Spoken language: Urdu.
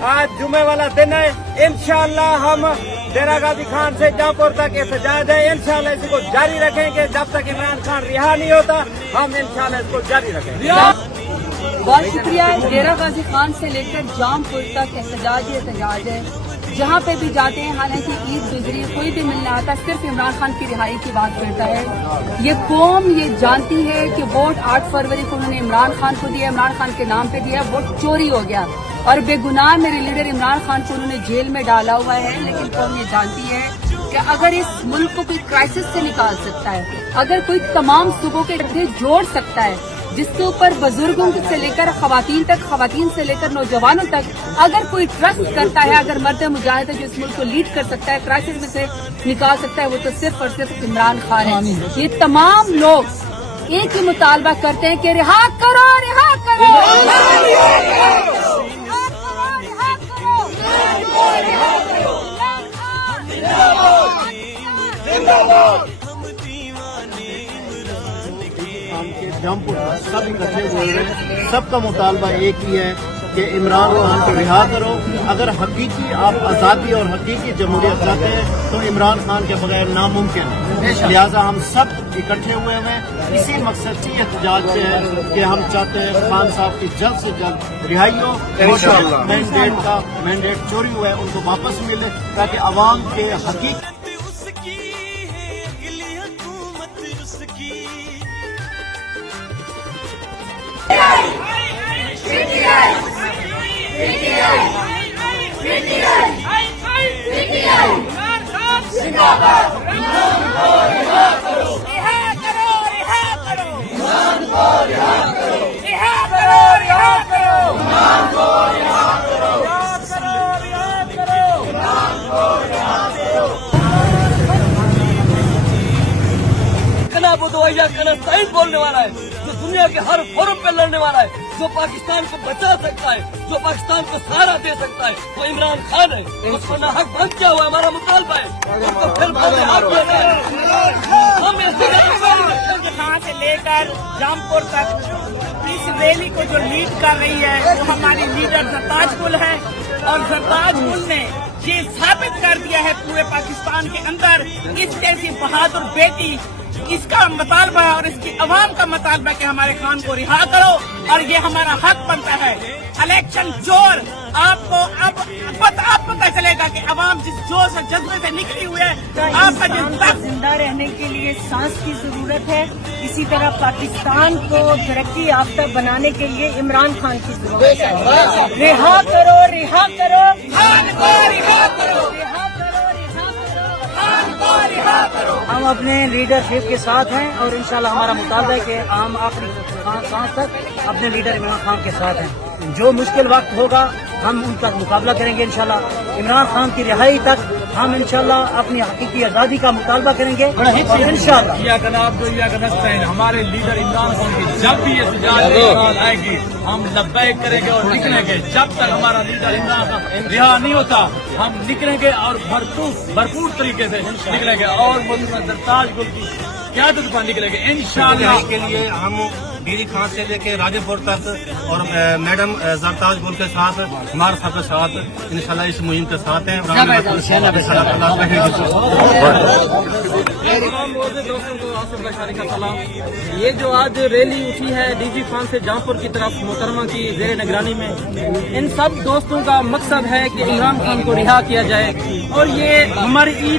آج جمعے والا دن ہے، انشاءاللہ ہم ڈیرہ غازی خان سے جامپور تک احتجاج ہے، انشاءاللہ اس کو جاری رکھیں گے جب تک عمران خان رہا نہیں ہوتا، ہم انشاءاللہ اس کو جاری رکھیں گے۔ بہت شکریہ۔ ڈیرہ غازی خان سے لے کر جامپور تک احتجاج ہے، جہاں پہ بھی جاتے ہیں، حالانکہ عید گزری کوئی بھی ملنے آتا، صرف عمران خان کی رہائی کی بات کرتا ہے۔ یہ قوم یہ جانتی ہے کہ ووٹ 8 فروری کو انہوں نے عمران خان کو دیا، عمران خان کے نام پہ دیا، ووٹ چوری ہو گیا اور بے گناہ میرے لیڈر عمران خان کو انہوں نے جیل میں ڈالا ہوا ہے۔ لیکن قوم یہ جانتی ہے کہ اگر اس ملک کو کوئی کرائسس سے نکال سکتا ہے، اگر کوئی تمام صوبوں کے گٹھے جوڑ سکتا ہے، جس کے اوپر بزرگوں سے لے کر خواتین تک، خواتین سے لے کر نوجوانوں تک اگر کوئی ٹرسٹ کرتا ہے، اگر مرد مجاہد ہے جو اس ملک کو لیڈ کر سکتا ہے، کرائسس میں سے نکال سکتا ہے، وہ تو صرف اور صرف عمران خان ہے۔ یہ تمام لوگ ایک ہی مطالبہ کرتے ہیں کہ رہا کرو، رہا کرو، جامپور سب اکٹھے ہوئے ہیں، سب کا مطالبہ ایک ہی ہے کہ عمران خان کو رہا کرو۔ اگر حقیقی آپ آزادی اور حقیقی جمہوریت چاہتے ہیں تو عمران خان کے بغیر ناممکن ہے، لہٰذا ہم سب اکٹھے ہوئے ہیں، اسی مقصد کی احتجاج سے ہے کہ ہم چاہتے ہیں خان صاحب کی جلد سے جلد رہائی ہو، مینڈیٹ چوری ہوا ہے ان کو واپس ملے تاکہ عوام کے حقیقی سعید بولنے والا ہے، جو دنیا کے ہر فورم پہ لڑنے والا ہے، جو پاکستان کو بچا سکتا ہے، جو پاکستان کو سہارا دے سکتا ہے، وہ عمران خان ہے۔ اس کو نہ حق بھنگ کیا ہوا ہمارا مطالبہ ہے، اس کو پھر ہم یہاں سے لے کر جامپور تک اس ریلی کو جو لیڈ کر رہی ہے وہ ہماری لیڈر زرتاج گل ہے، اور زرتاج گل نے یہ ثابت کر دیا ہے پورے پاکستان کے اندر اس جیسی بہادر بیٹی، اس کا مطالبہ ہے اور اس کی عوام کا مطالبہ کہ ہمارے خان کو رہا کرو، اور یہ ہمارا حق بنتا ہے۔ الیکشن چور آپ کو اب پتہ چلے گا کہ عوام جس جوش اور جذبے سے نکلی ہوئی ہے، آپ کا جس زندہ رہنے کے لیے سانس کی ضرورت ہے، اسی طرح پاکستان کو ترقی یافتہ بنانے کے لیے عمران خان کی ضرورت ہے۔ رہا کرو، رہا کرو، خان کو رہا کرو، ہم اپنے لیڈرشپ کے ساتھ ہیں اور انشاءاللہ ہمارا مطالبہ ہے کہ ہم آخری سانس تک اپنے لیڈر عمران خان کے ساتھ ہیں۔ جو مشکل وقت ہوگا ہم ان کا مقابلہ کریں گے انشاءاللہ۔ عمران خان کی رہائی تک ہم انشاءاللہ اپنی حقیقی آزادی کا مطالبہ کریں گے اور انشاءاللہ ہمارے لیڈر عمران خان کی جب بھی احتجاج آئے گی ہم لبیک کریں گے اور نکلیں گے۔ جب تک ہمارا لیڈر عمران خان رہا نہیں ہوتا ہم نکلیں گے اور بھرپور طریقے سے نکلیں گے اور زرتاج گل کی قیادت پر نکلیں گے انشاءاللہ۔ کے لیے ہم ڈیری خان سے لے کے راجے پور تک اور میڈم زرتاج گل کے ساتھ ہمارے سب کے ساتھ انشاءاللہ اس مہم کے ساتھ ہیں۔ یہ جو آج ریلی اٹھی ہے ڈی جی خان سے جامپور کی طرف محترمہ کی زیر نگرانی میں، ان سب دوستوں کا مقصد ہے کہ عمران خان کو رہا کیا جائے، اور یہ ہماری عید